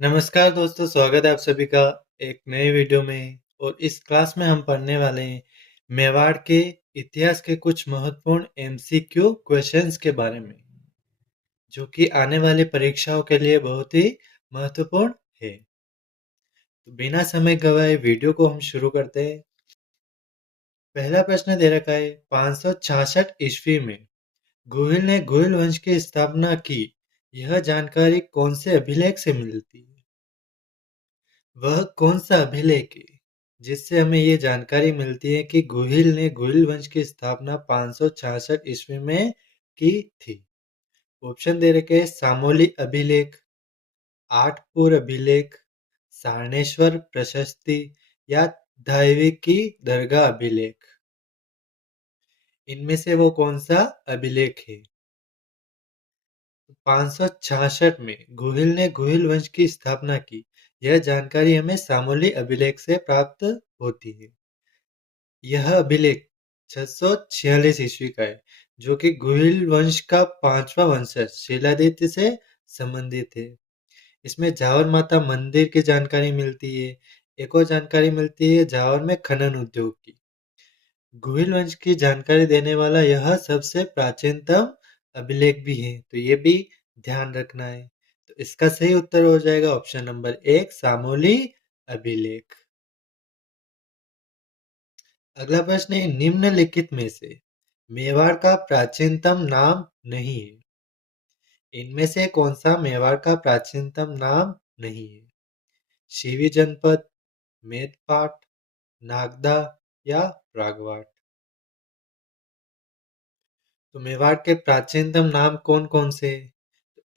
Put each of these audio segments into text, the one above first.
नमस्कार दोस्तों, स्वागत है आप सभी का एक नए वीडियो में। और इस क्लास में हम पढ़ने वाले हैं मेवाड़ के इतिहास के कुछ महत्वपूर्ण एमसीक्यू क्वेश्चंस के बारे में, जो कि आने वाली परीक्षाओं के लिए बहुत ही महत्वपूर्ण है। तो बिना समय गवाए वीडियो को हम शुरू करते हैं। पहला प्रश्न दे रखा है, 566 ईस्वी में गुहिल ने गुहिल वंश की स्थापना की। यह जानकारी कौन से अभिलेख से मिलती है? वह कौन सा अभिलेख है जिससे हमें ये जानकारी मिलती है कि गुहिल ने गुहिल वंश की स्थापना 566 ईस्वी में की थी? ऑप्शन दे रखे हैं, सामोली अभिलेख, आठपुर अभिलेख, सारणेश्वर प्रशस्ति या दैवी की दरगाह अभिलेख। इनमें से वो कौन सा अभिलेख है? 566 में गुहिल ने गुहिल वंश की स्थापना की। यह जानकारी हमें सामोली अभिलेख से प्राप्त होती है। यह अभिलेख 646 ईस्वी का है, जो कि गुहिल वंश का पांचवा वंशज शिलादित्य से संबंधित है। इसमें जावर माता मंदिर की जानकारी मिलती है। एक और जानकारी मिलती है जावर में खनन उद्योग की। गुहिल वंश की जानकारी देने वाला यह सबसे प्राचीनतम अभिलेख भी है, तो ये भी ध्यान रखना है। तो इसका सही उत्तर हो जाएगा ऑप्शन नंबर 1, सामोली अभिलेख। अगला प्रश्न है, निम्नलिखित में से मेवाड़ का प्राचीनतम नाम नहीं है? इनमें से कौन सा मेवाड़ का प्राचीनतम नाम नहीं है? शिवी जनपद, मेदपाट, नागदा या रागवाट? तो मेवाड़ के प्राचीनतम नाम कौन कौन से हैं?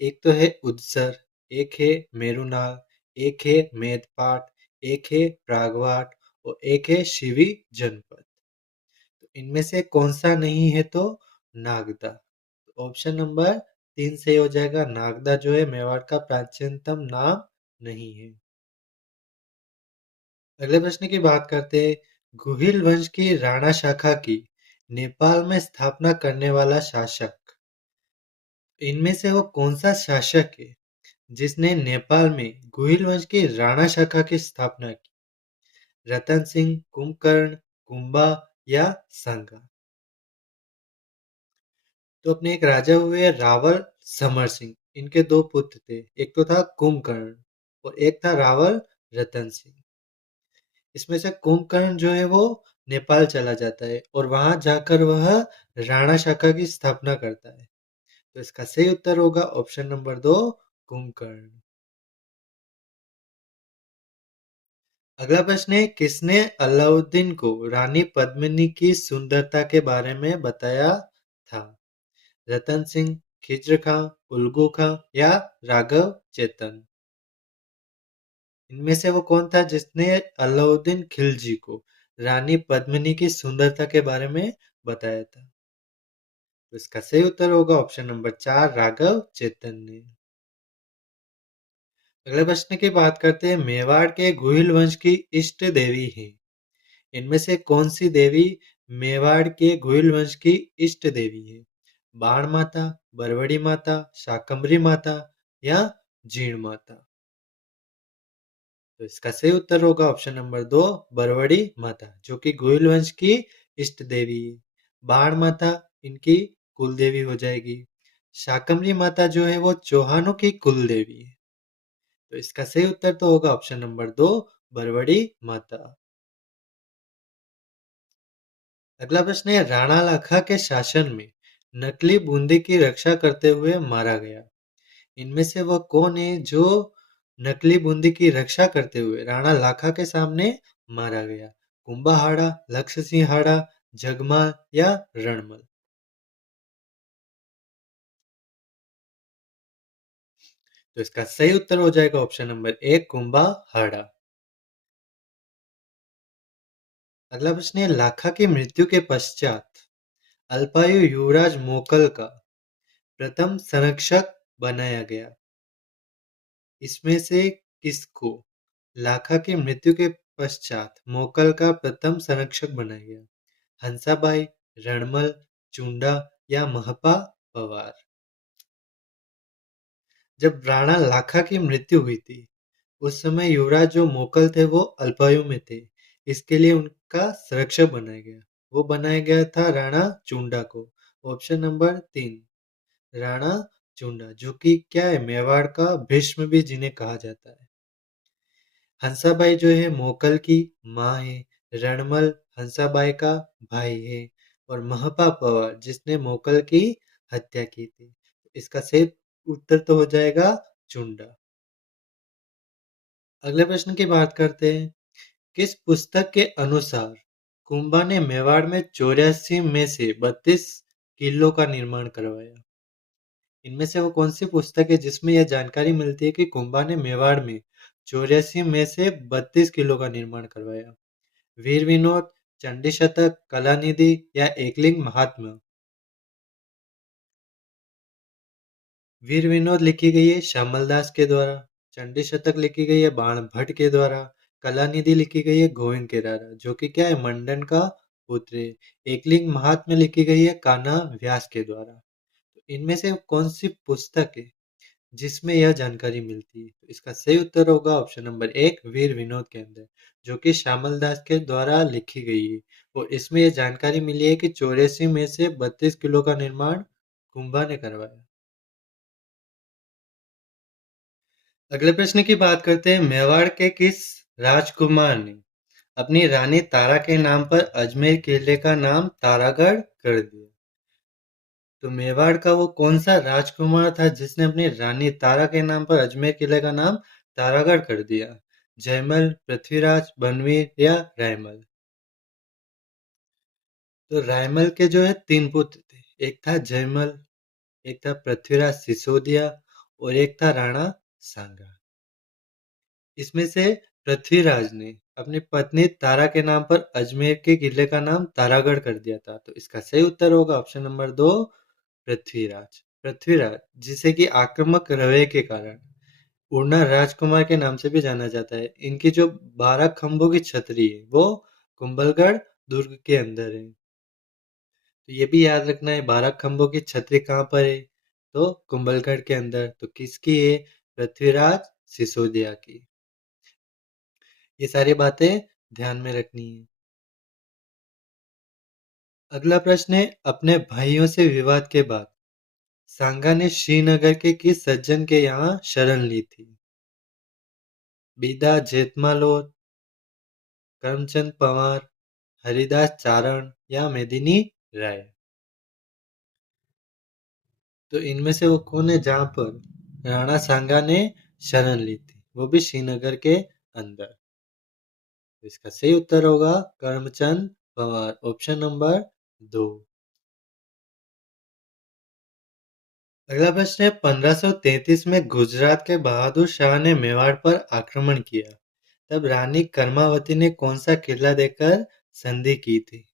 एक तो है उदसर, एक है मेरुनाल, एक है मेदपाट, एक है प्रागवाट और एक है शिवी जनपद। तो इनमें से कौन सा नहीं है? तो नागदा। ऑप्शन नंबर 3 सही हो जाएगा। नागदा जो है मेवाड़ का प्राचीनतम नाम नहीं है। अगले प्रश्न की बात करते हैं, गुहिल वंश की राणा शाखा की नेपाल में स्थापना करने वाला शासक। इनमें से वो कौन सा शासक है जिसने नेपाल में गुहिल वंश की राणा शाखा की स्थापना की? रतन सिंह, कुंभकर्ण, कुंभा या संगा? तो अपने एक राजा हुए रावल समर सिंह। इनके दो पुत्र थे, एक तो था कुंभकर्ण और एक था रावल रतन सिंह। इसमें से कुंभकर्ण जो है वो नेपाल चला जाता है और वहां जाकर वह राणा शाखा की स्थापना करता है। तो इसका सही उत्तर होगा ऑप्शन नंबर 2, कुंभकर्ण। अगला प्रश्न है, किसने अलाउद्दीन को रानी पद्मिनी की सुंदरता के बारे में बताया था? रतन सिंह, खिज्र खां, उल्गू खां या राघव चेतन? इनमें से वो कौन था जिसने अलाउद्दीन खिलजी को रानी पद्मिनी की सुंदरता के बारे में बताया था? तो इसका सही उत्तर होगा ऑप्शन नंबर 4, राघव चेतन ने। अगले प्रश्न की बात करते हैं, मेवाड़ के गुहिल वंश की इष्ट देवी है। इनमें से कौन सी देवी मेवाड़ के गुहिल वंश की इष्ट देवी है? बाण माता, बरवड़ी माता, शाकंभरी माता या जीण माता? तो इसका सही उत्तर होगा ऑप्शन नंबर 2, बरवड़ी माता, जो कि गोइल वंश की इष्ट देवी है। बाण माता इनकी कुल देवी हो जाएगी। शाकंभरी माता जो है वो चौहानों की कुल देवी है। तो इसका सही उत्तर तो होगा ऑप्शन नंबर 2, बरवड़ी माता। अगला प्रश्न है, राणा लाखा के शासन में नकली बूंदी की रक्षा करते हुए मारा गया। इनमें से वह कौन है जो नकली बूंदी की रक्षा करते हुए राणा लाखा के सामने मारा गया? कुंभाहाड़ा, लक्ष्य सिंहाड़ा, जगमाल या रणमल? तो इसका सही उत्तर हो जाएगा ऑप्शन नंबर 1, कुंभाहाड़ा। अगला प्रश्न है, लाखा की मृत्यु के पश्चात अल्पायु युवराज मोकल का प्रथम संरक्षक बनाया गया। इसमें से किसको लाखा की मृत्यु के पश्चात मोकल का प्रथम संरक्षक बनाया गया? हंसाबाई, रणमल, चुंडा या महपा पवार? जब राणा लाखा की मृत्यु हुई थी उस समय युवराज जो मोकल थे वो अल्पायु में थे, इसके लिए उनका संरक्षक बनाया गया। वो बनाया गया था राणा चुंडा को। ऑप्शन नंबर 3, राणा चुंडा, जो कि क्या है, मेवाड़ का भीष्म भी जिन्हें कहा जाता है। हंसाबाई जो है मोकल की माँ है। रणमल हंसाबाई का भाई है। और महपा पवार जिसने मोकल की हत्या की थी। इसका सही उत्तर तो हो जाएगा चुंडा। अगले प्रश्न की बात करते हैं। किस पुस्तक के अनुसार कुंभा ने मेवाड़ में 84 में से 32 किलों का निर्माण करवाया? इनमें से वो कौन सी पुस्तक है जिसमें यह जानकारी मिलती है कि कुंभा ने मेवाड़ में 84 में से 32 किलो का निर्माण करवाया? वीर विनोद, चंडी शतक, कलानिधि या एकलिंग महात्मा? वीर विनोद लिखी गई है श्यामल दास के द्वारा। चंडी शतक लिखी गई है बाण भट्ट के द्वारा। कलानिधि लिखी गई है गोविंद के द्वारा, जो कि क्या है, मंडन का पुत्र है। एकलिंग महात्मा लिखी गई है कान्हा व्यास के द्वारा। इनमें से कौन सी पुस्तक है जिसमें यह जानकारी मिलती है? तो इसका सही उत्तर होगा ऑप्शन नंबर 1, वीर विनोद के अंदर, जो कि श्यामल दास के द्वारा लिखी गई है। और इसमें यह जानकारी मिली है कि 84 में से 32 किलो का निर्माण कुंभा ने करवाया। अगले प्रश्न की बात करते हैं। मेवाड़ के किस राजकुमार ने अपनी रानी तारा के नाम पर अजमेर किले का नाम तारागढ़ कर दिया? तो मेवाड़ का वो कौन सा राजकुमार था जिसने अपनी रानी तारा के नाम पर अजमेर किले का नाम तारागढ़ कर दिया? जयमल, पृथ्वीराज, बनवीर या रायमल? तो रायमल के जो है 3 पुत्र थे। एक था जयमल, एक था पृथ्वीराज सिसोदिया और एक था राणा सांगा। इसमें से पृथ्वीराज ने अपनी पत्नी तारा के नाम पर अजमेर के किले का नाम तारागढ़ कर दिया था। तो इसका सही उत्तर होगा ऑप्शन नंबर 2, पृथ्वीराज। पृथ्वीराज जिसे कि आक्रामक रवैये के कारण उड़ना राजकुमार के नाम से भी जाना जाता है। इनकी जो 12 खंभों की छतरी है वो कुंभलगढ़ दुर्ग के अंदर है। तो ये भी याद रखना है, 12 खंभों की छतरी कहाँ पर है? तो कुंभलगढ़ के अंदर। तो किसकी है? पृथ्वीराज सिसोदिया की। ये सारी बातें ध्यान में रखनी है। अगला प्रश्न है। अपने भाइयों से विवाद के बाद सांगा ने श्रीनगर के किस सज्जन के यहाँ शरण ली थी? बीदा जेतमालोर, करमचंद पवार, हरिदास चारण या मेदिनी राय? तो इनमें से वो कौन है जहां पर राणा सांगा ने शरण ली थी, वो भी श्रीनगर के अंदर? तो इसका सही उत्तर होगा करमचंद पवार, ऑप्शन नंबर 2। अगला प्रश्न है। 1533 में गुजरात के बहादुर शाह ने मेवाड़ पर आक्रमण किया, तब रानी कर्मावती ने कौन सा किला देकर संधि की थी?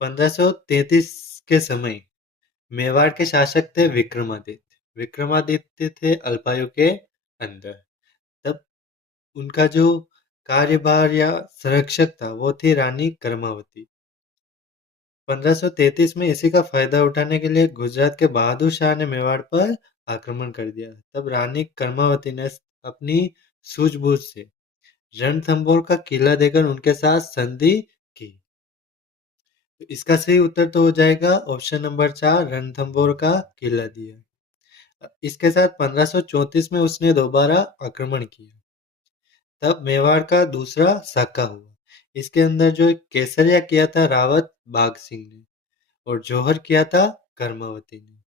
1533 के समय मेवाड़ के शासक थे विक्रमादित्य। विक्रमादित्य थे अल्पायु के अंदर। तब उनका जो कार्यभार या संरक्षक था वो थी रानी कर्मावती। 1533 में इसी का फायदा उठाने के लिए गुजरात के बहादुर शाह ने मेवाड़ पर आक्रमण कर दिया। तब रानी कर्मावती ने अपनी सूझबूझ से रणथंभौर का किला देकर उनके साथ संधि की। तो इसका सही उत्तर तो हो जाएगा ऑप्शन नंबर 4, रणथंभौर का किला दिया। इसके साथ 1534 में उसने दोबारा आक्रमण किया। तब मेवाड़ का दूसरा साका हुआ। इसके अंदर जो एक केसरिया किया था रावत बाघ सिंह ने, और जौहर किया था कर्मावती ने।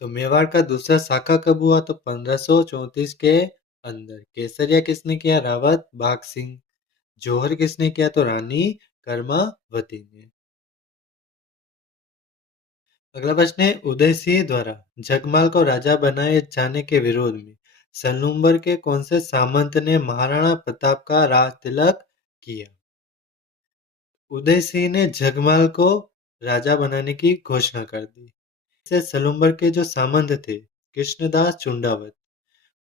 तो मेवाड़ का दूसरा साका कब हुआ? तो 1534 के अंदर। केसरिया किसने किया? रावत बाघ सिंह। जौहर किसने किया? तो रानी कर्मावती ने। अगला प्रश्न है। उदय सिंह द्वारा जगमाल को राजा बनाए जाने के विरोध में सलूम्बर के कौन से सामंत ने महाराणा प्रताप का राज तिलक किया? उदय सिंह ने जगमाल को राजा बनाने की घोषणा कर दी। इससे सलूम्बर के जो सामंत थे कृष्णदास चुंडावत,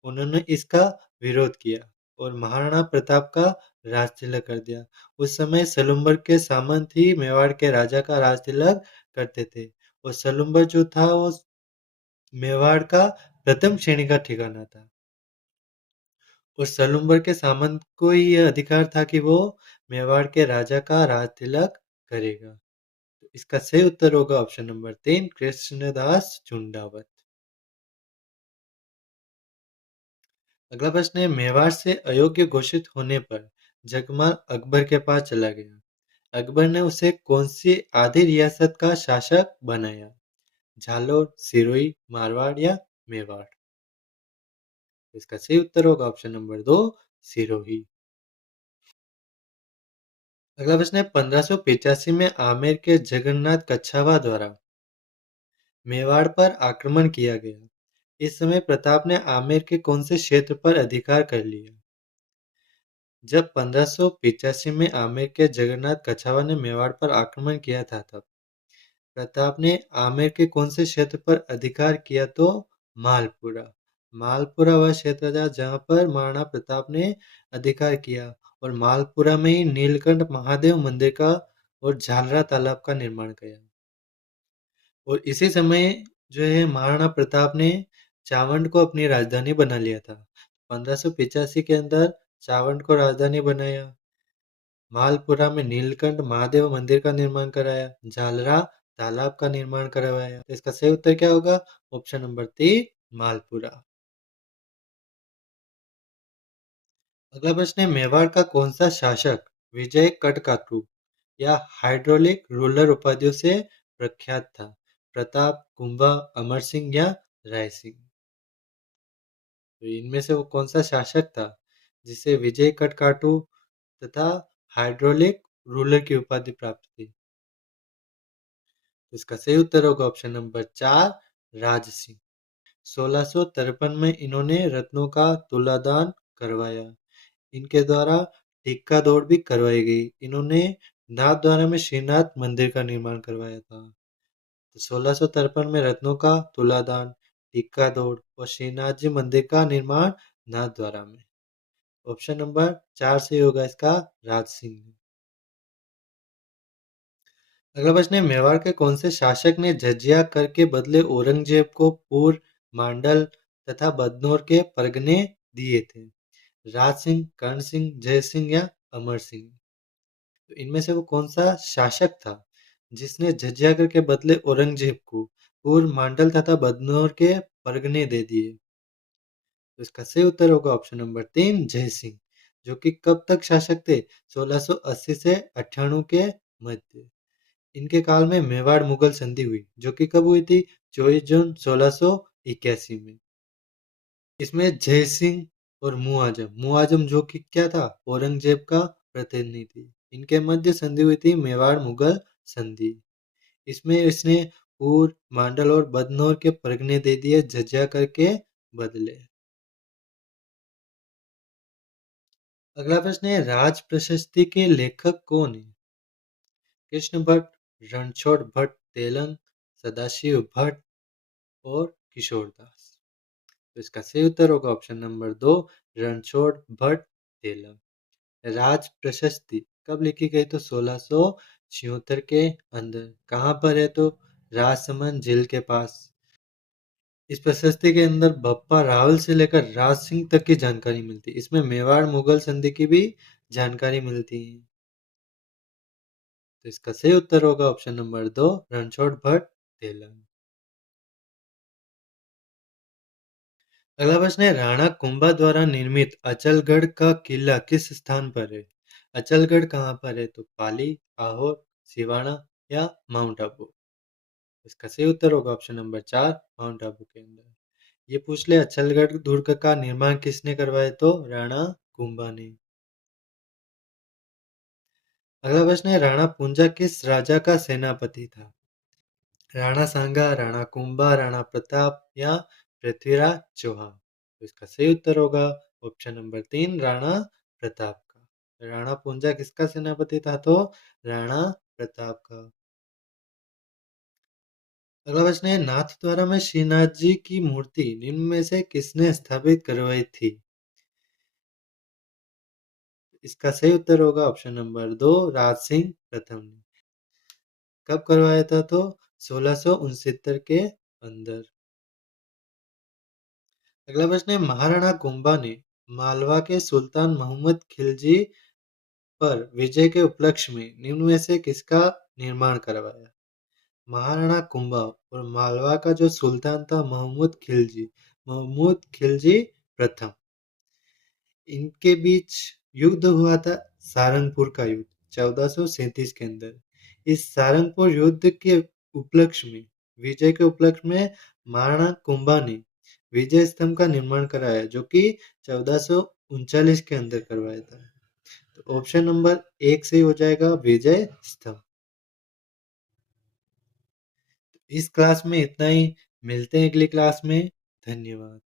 उन्होंने इसका विरोध किया और महाराणा प्रताप का राज तिलक कर दिया। उस समय सलूम्बर के सामंत ही मेवाड़ के राजा का राज तिलक करते थे। और सलूम्बर जो था वो मेवाड़ का प्रथम श्रेणी का ठिकाना था। और सलूम्बर के सामंत को ही यह अधिकार था कि वो मेवाड़ के राजा का राज तिलक करेगा। तो इसका सही उत्तर होगा ऑप्शन नंबर 3, कृष्णदास झुंडावत। अगला प्रश्न है, मेवाड़ से अयोग्य घोषित होने पर जगमाल अकबर के पास चला गया। अकबर ने उसे कौन सी आधी रियासत का शासक बनाया? झालोर, सिरोही, मारवाड़ या मेवाड़? इसका सही उत्तर होगा ऑप्शन नंबर 2, सिरोही। अगला प्रश्न है, 1585 में आमेर के जगन्नाथ कच्छावा द्वारा मेवाड़ पर आक्रमण किया गया। इस समय प्रताप ने आमेर के कौन से क्षेत्र पर अधिकार कर लिया? जब 1585 में आमेर के जगन्नाथ कछावा ने मेवाड़ पर आक्रमण किया था, तब प्रताप ने आमेर के कौन से क्षेत्र पर अधिकार किया? तो मालपुरा। मालपुरा वह क्षेत्र था जहां पर महाराणा प्रताप ने अधिकार किया, और मालपुरा में ही नीलकंठ महादेव मंदिर का और झालरा तालाब का निर्माण किया। और इसी समय जो है महाराणा प्रताप ने चावंड को अपनी राजधानी बना लिया था। 1585 के अंदर चावंड को राजधानी बनाया, मालपुरा में नीलकंठ महादेव मंदिर का निर्माण कराया, झालरा तालाब का निर्माण करवाया। तो इसका सही उत्तर क्या होगा? Option number 3, Malpura. अगला प्रश्न है, मेवाड़ का कौन सा शासक विजय कटकाटू या हाइड्रोलिक रूलर उपाधियों से प्रख्यात था? प्रताप, कुंभा, अमर सिंह या राय सिंह? तो इनमें से वो कौन सा शासक था जिसे विजय कटकाटू तथा हाइड्रोलिक रूलर की उपाधि प्राप्त थी? तो इसका सही उत्तर होगा ऑप्शन नंबर 4, राज सिंह। 1653 में इन्होंने रत्नों का तुलादान करवाया। इनके द्वारा टिक्का दौड़ भी करवाई गई। इन्होंने नाथद्वारा में श्रीनाथ मंदिर का निर्माण करवाया था। तो 1653 में रत्नों का तुलादान, टिक्का दौड़ और श्रीनाथ जी मंदिर का निर्माण नाथद्वारा में। ऑप्शन नंबर 4 से होगा इसका राज सिंह। अगला प्रश्न है, मेवाड़ के कौन से शासक ने जजिया कर के बदले औरंगजेब को पूर, मांडल तथा बदनौर के परगने दिए थे? राज सिंह, कर्ण सिंह, जय सिंह या अमर सिंह? तो इनमें से वो कौन सा शासक था जिसने जजिया कर के बदले औरंगजेब को पूर, मांडल तथा बदनौर के परगने दे दिए? तो इसका सही उत्तर होगा ऑप्शन नंबर 3, जय सिंह, जो कि कब तक शासक थे? 1680 से 98 के मध्य। इनके काल में मेवाड़ मुगल संधि हुई, जो कि कब हुई थी? 24 जून 1681 में। इसमें जय सिंह और मुआजम, मुआजम जो कि क्या था? औरंगजेब का प्रतिनिधि थी। इनके मध्य संधि हुई थी मेवाड़ मुगल संधि। इसमें इसने पूर, मांडल और बदनौर के परगने दे दिए जजिया करके बदले। अगला प्रश्न है, राज प्रशस्ति के लेखक कौन है? कृष्ण भट्ट, रणछोड़ भट्ट तेलंग, सदाशिव भट्ट और किशोरदास? तो इसका सही उत्तर होगा ऑप्शन नंबर 2, रणछोड़ भट्ट तेलंग। राज प्रशस्ति कब लिखी गई? तो 1676 के अंदर। कहाँ पर है? तो राजसमंद झील के पास। इस प्रशस्ति के अंदर बप्पा रावल से लेकर राज सिंह तक की जानकारी मिलती है। इसमें मेवाड़ मुगल संधि की भी जानकारी मिलती है। तो इसका सही उत्तर होगा ऑप्शन नंबर 2, रणछोड़ भट्ट तेलंग। अगला प्रश्न है, राणा कुंभा द्वारा निर्मित अचलगढ़ का किला किस स्थान पर है? अचलगढ़ कहाँ पर है? तो पाली, आहोर, सिवाना या माउंट आबू? इसका सही उत्तर होगा ऑप्शन नंबर 4, माउंट आबू के अंदर। ये पूछ ले, अचलगढ़ दुर्ग का निर्माण किसने करवाया? तो राणा कुंभा ने। अगला प्रश्न है, राणा पूंजा किस राजा का सेनापति था? राणा सांगा, राणा कुंभा, राणा प्रताप या पृथ्वीराज चौहान? तो इसका सही उत्तर होगा ऑप्शन नंबर 3, राणा प्रताप का। राणा पूंजा किसका सेनापति था? तो राणा प्रताप का। अगला प्रश्न है, नाथ द्वारा में श्रीनाथ जी की मूर्ति निम्न में से किसने स्थापित करवाई थी? इसका सही उत्तर होगा ऑप्शन नंबर 2, राज सिंह प्रथम ने। कब करवाया था? तो 1669 के अंदर। अगला प्रश्न है, महाराणा कुंभा ने मालवा के सुल्तान मोहम्मद खिलजी पर विजय के उपलक्ष्य में निम्न में से किसका निर्माण करवाया? महाराणा कुंभा और मालवा का जो सुल्तान था महमूद खिलजी प्रथम, इनके बीच युद्ध हुआ था, सारंगपुर का युद्ध 1437 के अंदर। इस सारंगपुर युद्ध के उपलक्ष्य में, विजय के उपलक्ष्य में महाराणा कुंभा ने विजय स्तंभ का निर्माण कराया, जो कि 1439 के अंदर करवाया था। तो ऑप्शन नंबर 1 से हो जाएगा विजय स्तंभ। इस क्लास में इतना ही, मिलते हैं अगली क्लास में। धन्यवाद।